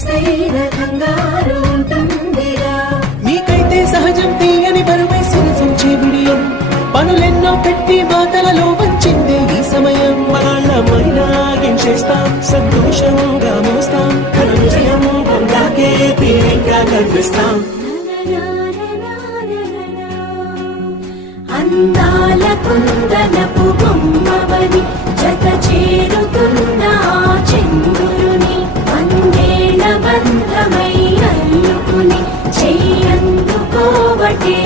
కాస్తైన కంగారు ఉంటుందిరా. మీకైతే సహజం తీయని బరువై సిరసించే విడియం, పనులెన్నో పెట్టి మాటలలో వంచిందే ఈ సమయం. వాళ్ళమైనా గించేస్తాం, సంతోషంగా మోస్తాం, ఘన విజయం పొందాకే తీరిగ్గా కనిపిస్తాం. అందాల కుందనపు బొమ్మవని జత చేరుతున్న చంద్రుని వందేళ్ల బంధమై అల్లుకుని చెయ్యందుకోవటే